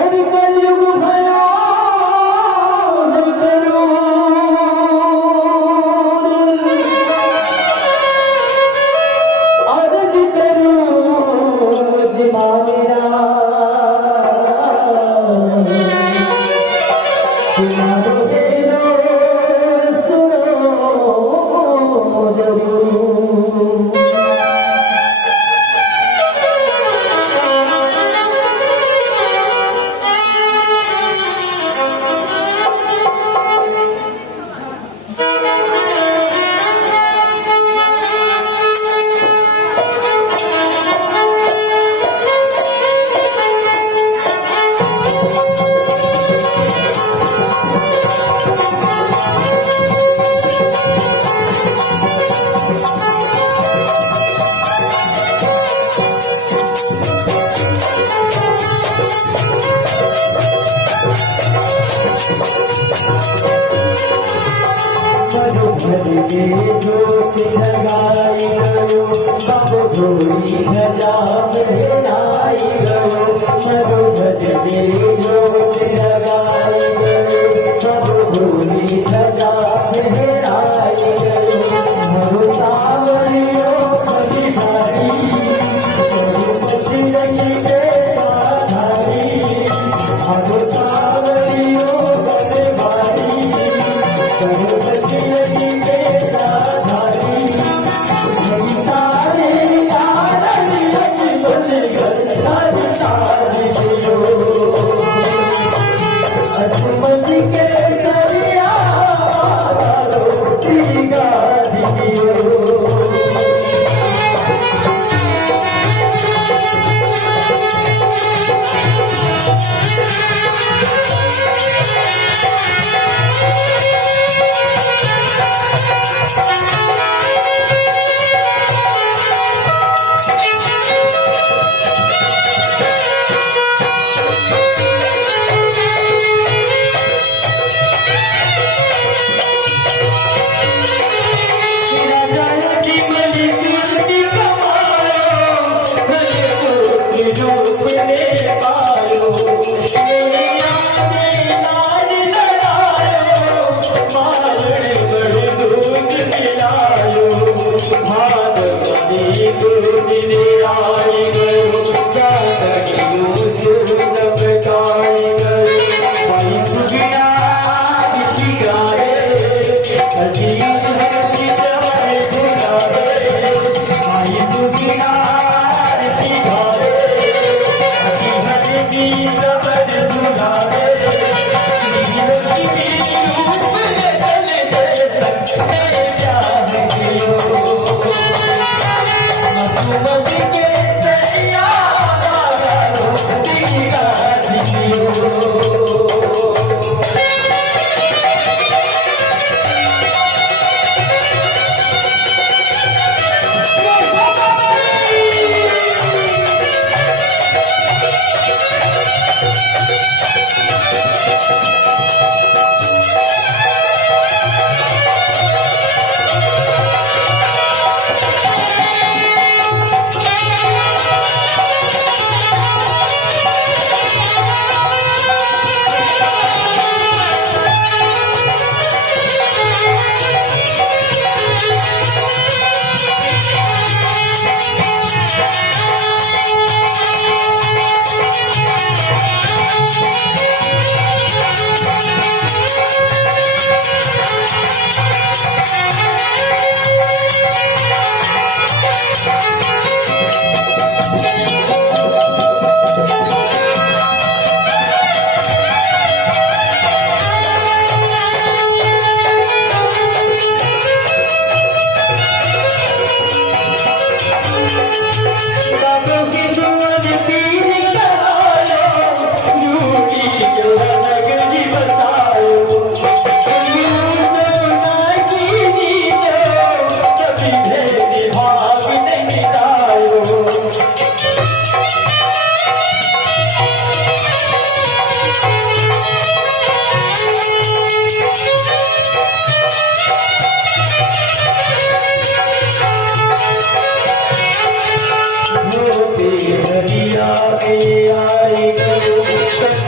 और कलयुग भया अर्ज करूं जिमानेरा ज्योति लगाई गयो बाबू धोई धजा बहराई गयो मरु भजने ज्योति लगाई गयो बाबू धोई धजा बहराई गयो मरु सावरियो बलिहारी मरुपति रंगी के आधारी मरु सावरियो बलिहारी मरुपति रंगी के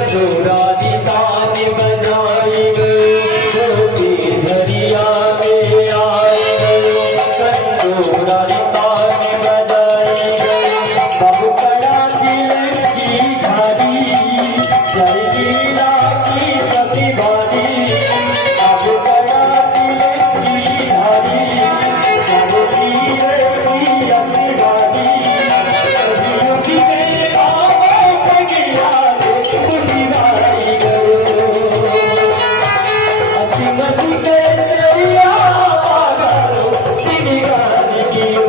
कंदूरा दी तान बजाई गयो तुलसी झरिया में आई गयो कंदूरा दी तान बजाई गयो बाबू कड़ा दिल की झारी जय लीला की सभी बारी बाबू कड़ा दिल की झारी जय लीला की अपनी बारी युगी में आओ पगिया खुदी गाई गयो असीमती के सेरिया गारो सिनी गानी कियो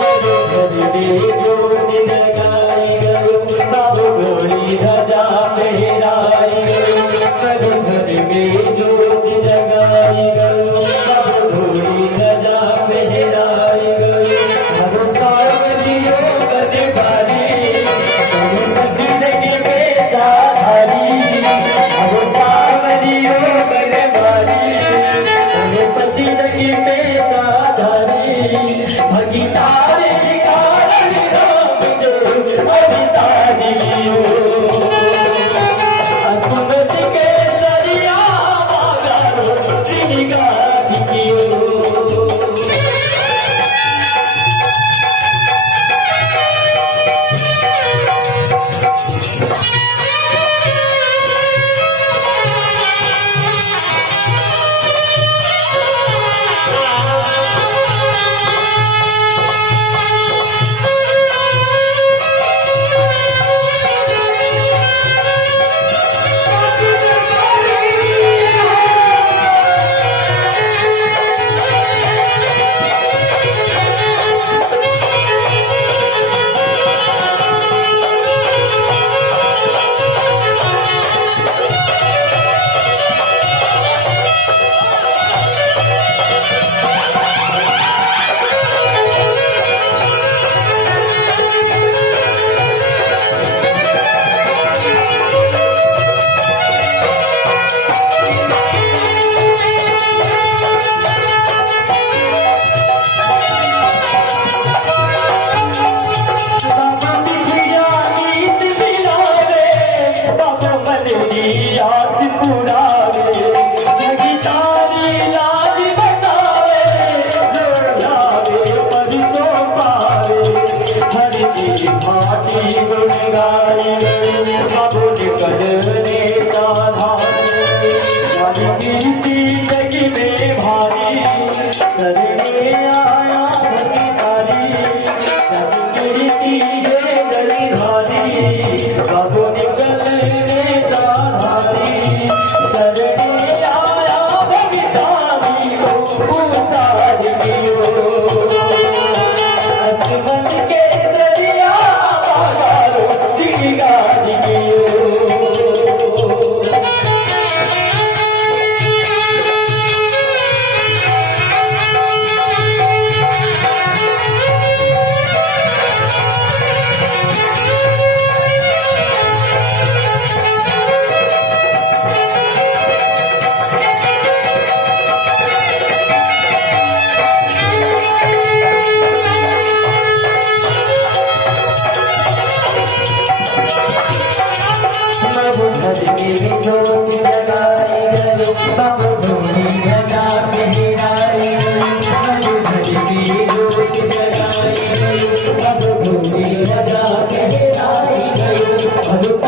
मेरे घर में ज्योति लगाई गयो बाबू गोरी ध्वजा फहराई गयो मेरे घर में ज्योति लगाई गयो बाबू गोरी ध्वजा फहराई गयो हर सावरियो बने बारी जिंदगी में धारी हर सावरियो बने बारी जिंदगी में धारी भगितारे कारण राम जो अभितारियो असुमति के सरिया मागारो सिंगा दियो ज्योति लगाई गयो बाबू गोरी ध्वजा फहराई गयो घर में ज्योति लगाई गयो बाबू गोरी ध्वजा फहराई गयो